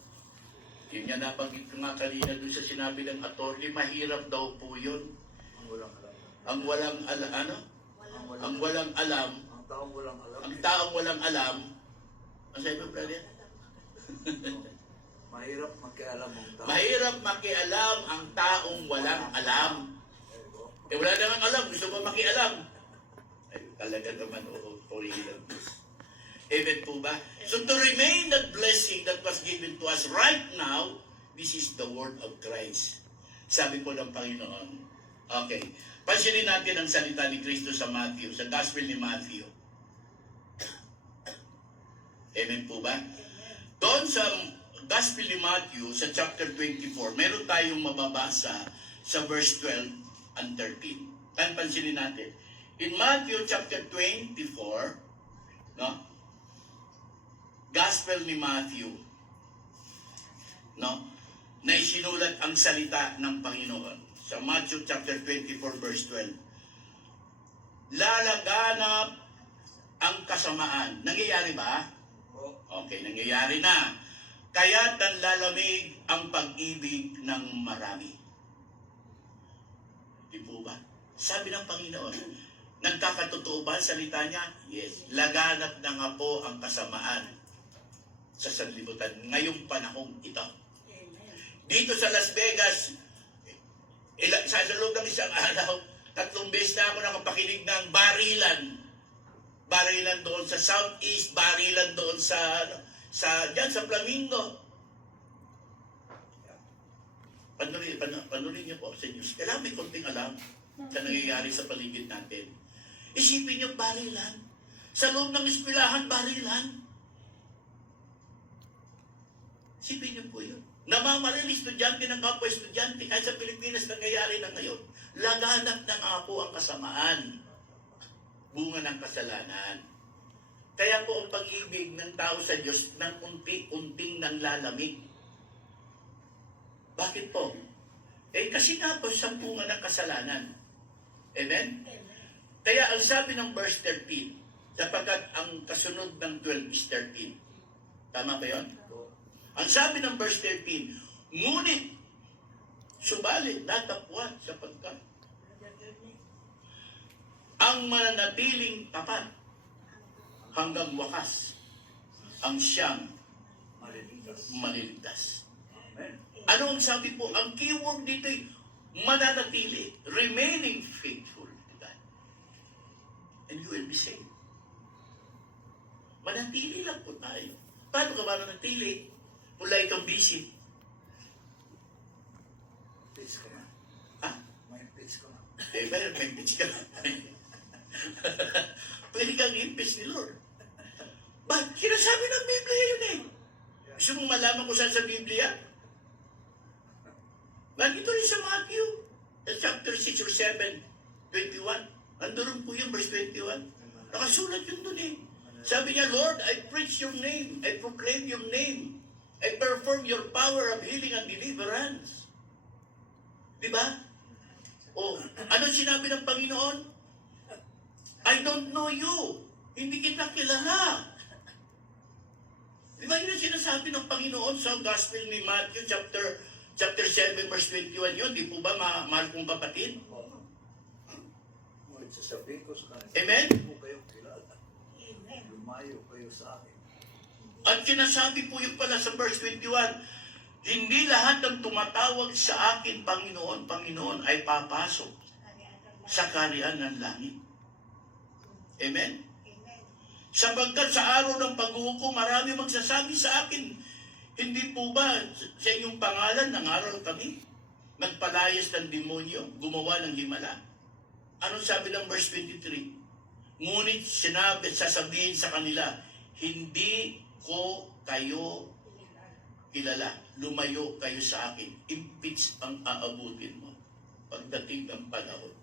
Yun nga nabanggit ko nga kanina doon sa sinabi ng attorney, mahirap daw po yun. Ang walang alam. Ang walang ano? Ang walang alam, Ang taong walang alam. ang taong walang alam. Ang sabi mo, brother? Mahirap makialam ang tao. Mahirap makialam ang taong walang alam. Eh wala namang alam, gusto mo makialam. Ay, talaga naman, oo, original. Amen po ba? So to remain that blessing that was given to us right now, this is the word of Christ. Sabi po ng Panginoon. Okay. Pansinin natin ang salita ni Kristo sa Matthew, sa Gospel ni Matthew. Amen po ba? Doon sa Gospel ni Matthew, sa chapter 24, meron tayong mababasa sa verse 12 and 13. Pansinin natin. In Matthew chapter 24, no? Gospel ni Matthew, no? Na isinulat ang salita ng Panginoon. Sa Matthew chapter 24 verse 12. Lalaganap ang kasamaan. Nangyayari ba? Okay, nangyayari na. Kaya't nanlalamig ang pag-ibig ng marami. Di po ba? Sabi ng Panginoon, nagkakatotoo ba ang salita niya? Yes. Laganap na nga po ang kasamaan sa sanlibutan ngayong panahong ito. Dito sa Las Vegas, sa loob ng isang araw, 3 beses na ako nakapakinig ng barilan. Barilan doon sa Southeast, barilan doon diyan sa Flamingo. Panurin niyo po sa news. Kailangan may konting alam sa nangyayari sa paligid natin. Isipin niyo barilan. Sa loob ng eskwelahan, barilan. Isipin niyo po yun. Namamaril estudyante ng kapwa estudyante kahit sa Pilipinas nangyayari na ngayon. Laganap na nga po ang kasamaan. Bunga ng kasalanan. Kaya po ang pag-ibig ng tao sa Diyos ng unti-unting nanlalamig. Bakit po? Eh kasi nga po sa bunga ng kasalanan. Amen? Kaya ang sabi ng verse 13, sapagkat ang kasunod ng 12 is 13. Tama ba yun? Ang sabi ng verse 13, ngunit, subalit, natapwat sapagkat ang mananatiling tapat hanggang wakas ang siyang maliligtas. Amen. Ano ang sabi po? Ang keyword dito ay mananatili, remaining faithful to God. And you will be saved. Manatili lang po tayo. Paano ka mananatili? Mula itong busy. Pitch ko na. Ha? May pitch ko na. Eh, may pitch ka. Pwede kang i-pitch ni Lord. Bakit? Kinasabi ng Biblia yun eh. Gusto mong malaman kung saan sa Biblia? Nandito rin sa Matthew, chapter 6 or 7, 21. Andun po yung verse 21. Nakasulat yun dun eh. Sabi niya, Lord, I preach your name. I proclaim your name. I perform your power of healing and deliverance. Di ba? O, ano sinabi ng Panginoon? I don't know you. Hindi kita kilala. Di ba yun ang sinasabi ng Panginoon sa Gospel ni Matthew chapter 7 verse 21 yun? Di po ba mahal kong kapatid? Ngunit sasabihin ko sa kanila, Amen? hindi ko kayo kilala. Amen. Lumayo kayo sa akin. At sinasabi po yun pala sa verse 21, hindi lahat ng tumatawag sa akin, Panginoon, Panginoon, ay papasok sa kaharian ng langit. Amen? Amen. Sapagkat sa araw ng paghuhukom, marami magsasabi sa akin, hindi po ba sa inyong pangalan nangaral kami? Nagpalayas ng demonyo, gumawa ng himala. Anong sabi ng verse 23? Ngunit sasabihin sa kanila, hindi ko kayo kilala. Lumayo kayo sa akin. Impeach ang aabutin mo pagdating ng panahon.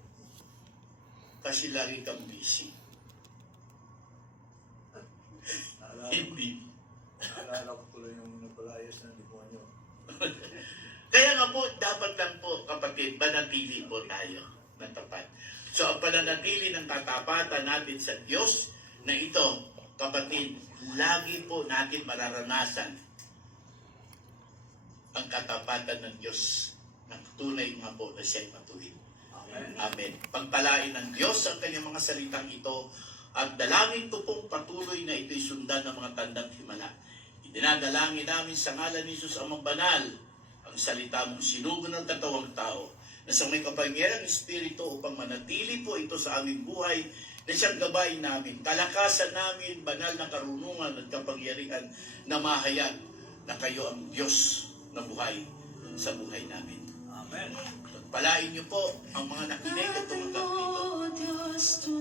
Kasi lagi kang busy. Hindi. Naalala ko tuloy yung napalayas ng demonyo. Kaya nga po, dapat lang po, kapatid, manatili po tayo na tapat. So, ang pananatili ng katapatan natin sa Diyos na ito, kapatid, lagi po natin mararanasan ang katapatan ng Diyos na tunay nga po na siya'y matuwid. Amen. Amen. Pagpalain ng Diyos ang kanyang mga salitang ito at dalangin ko pong patuloy na ito'y sundan ng mga tandang himala. Idinadalangin namin sa ngalan ni Jesus Amang Banal ang salita mong sinugo ng katawang tao na sa may kapangyarang Espiritu upang manatili po ito sa aming buhay na siyang gabay namin, kalakasan namin, banal na karunungan at kapangyarihan na mahayag na kayo ang Diyos na buhay sa buhay namin. Amen. Pagpalain niyo po ang mga nakinig at tumanggap dito.